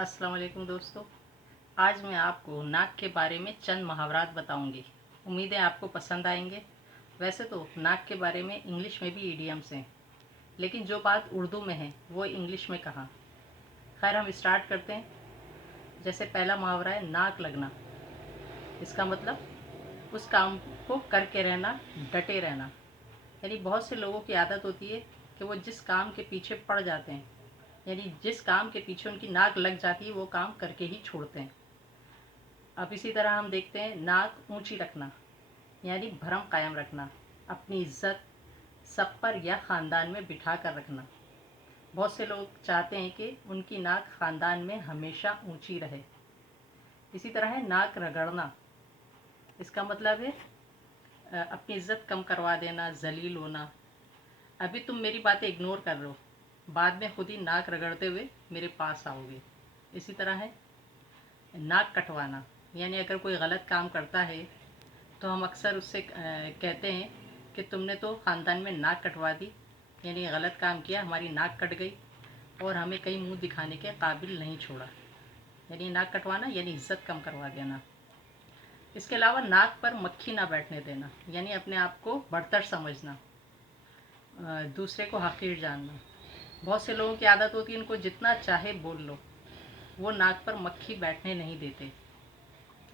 अस्सलाम वालेकुम दोस्तों। आज मैं आपको नाक के बारे में चंद मुहावरात बताऊंगी। उम्मीद है आपको पसंद आएंगे। वैसे तो नाक के बारे में इंग्लिश में भी इडियम्स हैं, लेकिन जो बात उर्दू में है वो इंग्लिश में कहाँ। खैर, हम स्टार्ट करते हैं। जैसे पहला मुहावरा है नाक लगना। इसका मतलब उस काम को करके रहना, डटे रहना। यानी बहुत से लोगों की आदत होती है कि वो जिस काम के पीछे पड़ जाते हैं, यानी जिस काम के पीछे उनकी नाक लग जाती है वो काम करके ही छोड़ते हैं। अब इसी तरह हम देखते हैं नाक ऊंची रखना, यानी भरम कायम रखना, अपनी इज्जत सब पर या ख़ानदान में बिठा कर रखना। बहुत से लोग चाहते हैं कि उनकी नाक ख़ानदान में हमेशा ऊंची रहे। इसी तरह है नाक रगड़ना। इसका मतलब है अपनी इज्जत कम करवा देना, जलील होना। अभी तुम मेरी बातें इग्नोर कर रहे हो, बाद में खुद ही नाक रगड़ते हुए मेरे पास आओगे। इसी तरह है नाक कटवाना, यानी अगर कोई गलत काम करता है तो हम अक्सर उससे कहते हैं कि तुमने तो ख़ानदान में नाक कटवा दी, यानी गलत काम किया, हमारी नाक कट गई और हमें कहीं मुंह दिखाने के काबिल नहीं छोड़ा। यानी नाक कटवाना यानी इज्जत कम करवा देना। इसके अलावा नाक पर मक्खी ना बैठने देना, यानी अपने आप को बढ़तर समझना, दूसरे को हकीर जानना। बहुत से लोगों की आदत होती है इनको जितना चाहे बोल लो, वो नाक पर मक्खी बैठने नहीं देते।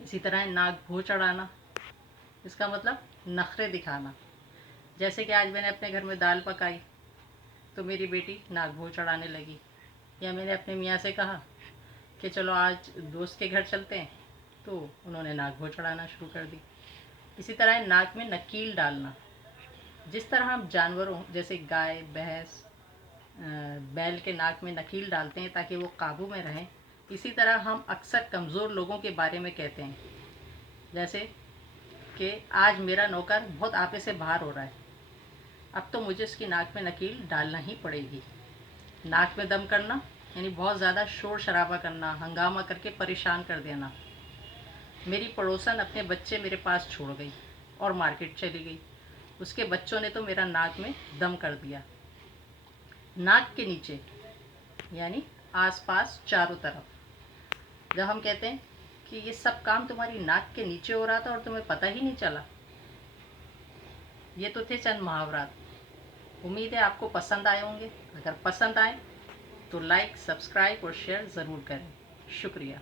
इसी तरह नाक भों चढ़ाना। इसका मतलब नखरे दिखाना। जैसे कि आज मैंने अपने घर में दाल पकाई तो मेरी बेटी नाक भों चढ़ाने लगी, या मैंने अपने मियाँ से कहा कि चलो आज दोस्त के घर चलते हैं, तो उन्होंने नाक भों चढ़ाना शुरू कर दी। इसी तरह नाक में नकील डालना। जिस तरह हम जानवरों जैसे गाय, भैंस, बैल के नाक में नकील डालते हैं ताकि वो काबू में रहें, इसी तरह हम अक्सर कमज़ोर लोगों के बारे में कहते हैं। जैसे कि आज मेरा नौकर बहुत आपे से बाहर हो रहा है, अब तो मुझे उसकी नाक में नकील डालना ही पड़ेगी। नाक में दम करना यानी बहुत ज़्यादा शोर शराबा करना, हंगामा करके परेशान कर देना। मेरी पड़ोसन अपने बच्चे मेरे पास छोड़ गई और मार्केट चली गई, उसके बच्चों ने तो मेरा नाक में दम कर दिया। नाक के नीचे यानी आसपास, चारों तरफ। जब हम कहते हैं कि ये सब काम तुम्हारी नाक के नीचे हो रहा था और तुम्हें पता ही नहीं चला। ये तो थे चंद मुहावरात। उम्मीद है आपको पसंद आए होंगे। अगर पसंद आए तो लाइक, सब्सक्राइब और शेयर ज़रूर करें। शुक्रिया।